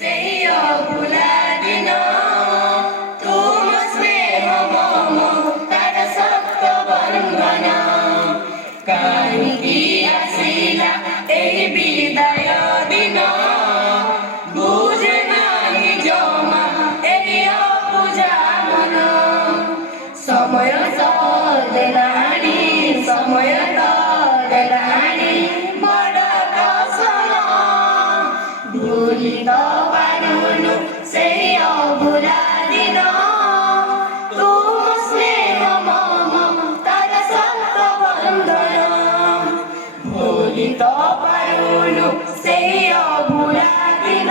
ସେହି ଅଭୁଲା ଦିନ ତୁମ ସ୍ନେହ ମମତାର ସତ୍ୟ ବନ୍ଦନା କାହିଁକି ଆସିଲା ଏହି ବିଦାୟ ଦିନ ବୁଝେ ନାହିଁ ଜମା ଏହି ଅବୁଝା ମନ ସମୟ ସରିଲାଣି ସମୟ ସରିଲାଣି ବଡ଼ କସଲ ଭୁଲି ତ ପାରୁନୁ ସେହି ଅଭୁଲା ଦିନ ତୁମ ସ୍ନେହ ମମତାର ସତ୍ୟ ବନ୍ଦନା ଭୁଲି ତ ପାରୁନୁ ସେହି ଅଭୁଲା ଦିନ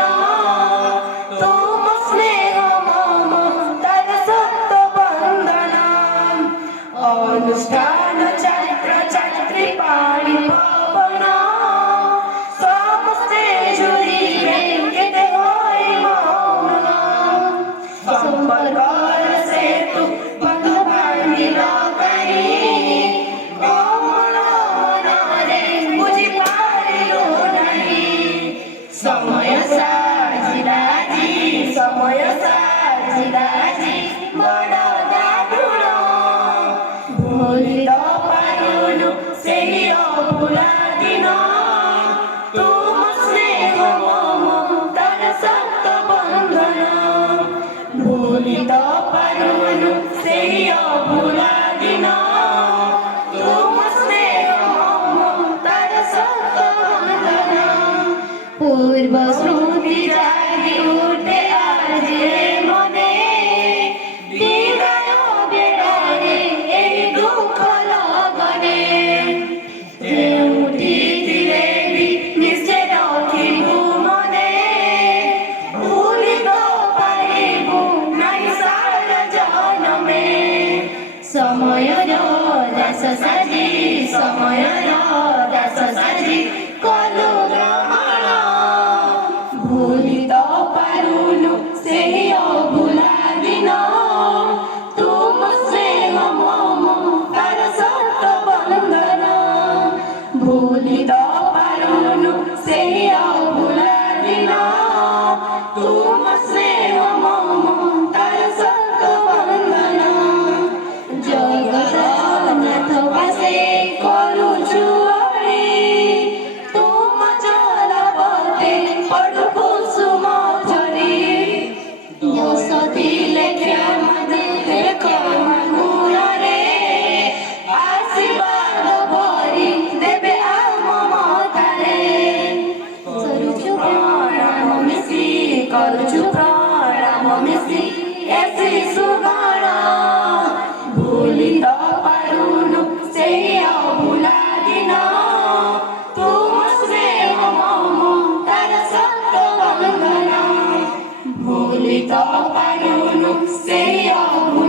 ତୁମ ସ୍ନେହ ମମତାର ସତ୍ୟ ବନ୍ଦନା ଅନୁଷ୍ଠାନ ଛାତ୍ର ଛାତ୍ରୀ ପାଣି ପବନ ସମସ୍ତେ ଝୁରିବେ କେତେ ହୋଇ ମୌନ ସମ୍ପର୍କର ସେତୁ ବନ୍ଧ ଭାଙ୍ଗିଲ କାହିଁ କୋମଳ ମନରେ ବୁଝିପାରିଲୁ ନାହିଁ ସମୟ ସାଜିଲା ଆଜି ସମୟ ସାଜିଲା ଆଜି ବଡ଼ ଦାରୁଣ ଭୁଲି ତ ପାରୁନୁ ସେହି ଅଭୁଲା ଦିନ ତୁମ ସ୍ନେହ ମମତାର ସତ୍ୟ ବନ୍ଦନା ଭୁଲି ତ ପାରୁନୁ ସେହି ଅଭୁଲା ଦିନ ତୁମ ସ୍ନେହ ମମତାର ସତ୍ୟ ବନ୍ଦନା ପୂର୍ବ ସ୍ମୃତି ଜାଗି ଉଠେ ଆଜି ମନେ ବିଦାୟ ବେଳରେ ଏହି ଦୁଃଖ লগনে ଯେଉଁଠି ଥିଲେ ବି ନିଶ୍ଚେ ରଖିବୁ ମନେ ଭୁଲି ତ ପାରିବୁ ନାହିଁ ସାରା ଜନମେ ସମୟର ଦାସ ସାଜି ସମୟର ଦାସ ସାଜି କଲୁ ଗ୍ରହଣ ଭୁଲି ତ ପାରୁନୁ ସେହି ଅଭୁଲା ଦିନ ତୁମ ସ୍ନେହ ମମତାର ସତ୍ୟ ବନ୍ଦନା ଭୁଲି ତ ପାରୁନୁ ସେହି ଅଭୁଲା ଦିନ ତୁମ ସ୍ନେହ ମମତାର ସତ୍ୟ ବନ୍ଦନା ଜଗନ୍ନାଥ ପାଶେ କରୁଛୁ ଓଳି ତୁମ ଚଲା ପଥେ ପଡୁ କୁସୁମ ଝରି ଦୋଷ ଥିଲେ କ୍ଷମା ଦେବେ କ୍ଷମା ଗୁଣରେ ଆଶୀର୍ବାଦ ଭରି ଦେବେ ଆମ ମମତାରେ କରୁଛୁ ପ୍ରଣାମ ମିଶି କରୁଛୁ ପ୍ରଣାମ ମିଶି ଏ ଶିଶୁଗଣ ଭୁଲି ତ ପାରୁନୁ ସେହି ଅଭୁଲା ଦିନ ତୁମ ସ୍ନେହ ମମତାର ସତ୍ୟ ବନ୍ଦନା ଭୁଲି ତ ପାରୁନୁ ସେହି ଅଭୁଲା